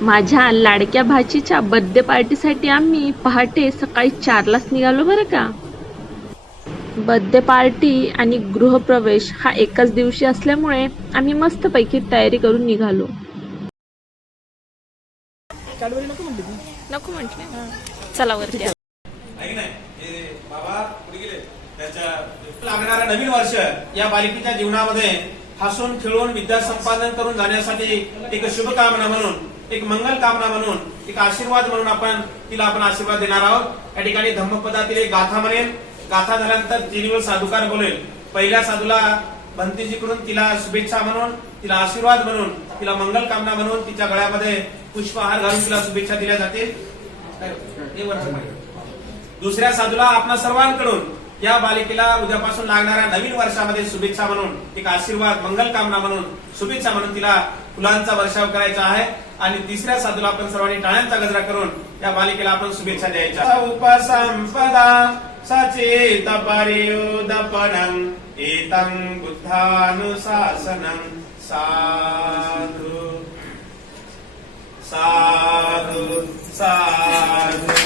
माझ्या लाडक्या भाचीच्या बर्थडे पार्टीसाठी आम्ही पहाटे सकाळी 4लाच निघालो बरं का। बर्थडे पार्टी आणि गृहप्रवेश हा एकाच दिवशी असल्यामुळे आम्ही मस्तपैकी तयारी करून निघालो। नको म्हटले चला वरती लागणारा नवीन वर्ष या बालिकेच्या जीवनामध्ये हसून खेळून विद्या संपादन करून जाण्यासाठी एक शुभकामना म्हणून, एक मंगल कामना म्हणून, एक आशीर्वाद म्हणून आपण आशीर्वाद देणार आहोत। या ठिकाणी धम्मपदातील एक गाथा म्हणेल, गाथा झाल्यानंतर 3 वेळ साधुकार बोलेल। पहिल्या साधूला भंतीजीकडून तिला शुभेच्छा म्हणून, तिला आशीर्वाद म्हणून, तिला मंगल कामना म्हणून तिच्या गळ्यामध्ये पुष्पहार घालून तिला शुभेच्छा दिल्या जातील। दुसऱ्या साधूला आपणा सर्वांकडून या बालिकेला उद्यापासून लागणाऱ्या नवीन वर्षामध्ये शुभेच्छा म्हणून, एक आशीर्वाद मंगल कामना म्हणून, शुभेच्छा म्हणून तिला फुलांचा वर्षाव करायचा आहे। आणि तिसऱ्या साधूला आपण सर्वांनी टाळ्यांचा गजरा करून या बालिकेला आपण शुभेच्छा द्यायच्या। उपसंपदा सचेत पर्युदपनं एतं बुद्धानुशासनं साधु साधु साधु।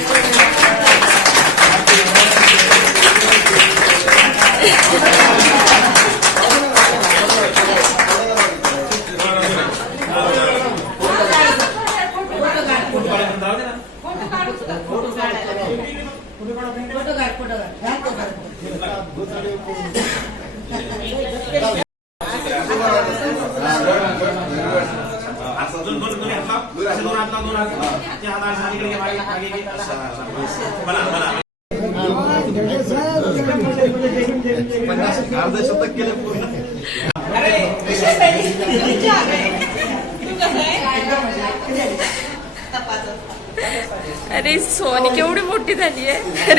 अरे सोनी केवढी मोठी झाली आहे।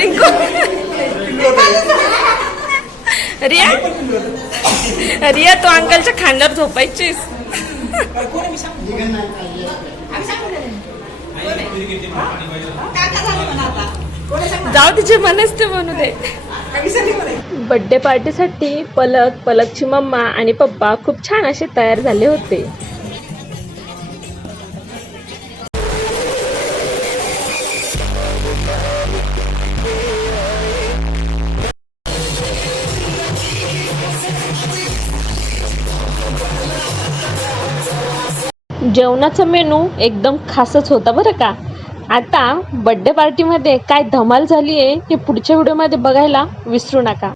रिया रिया तू अंकलच्या खांद्यावर झोपायचीस। जाऊ तिचे मनच ते म्हणू दे। बर्थडे पार्टीसाठी पलकची मम्मा आणि पप्पा खूप छान असे तयार झाले होते। जेवणाचा मेनू एकदम खासच होता बरं का। आता बर्थडे पार्टीमध्ये काय धमाल झाली आहे हे पुढच्या व्हिडिओमध्ये बघायला विसरू नका।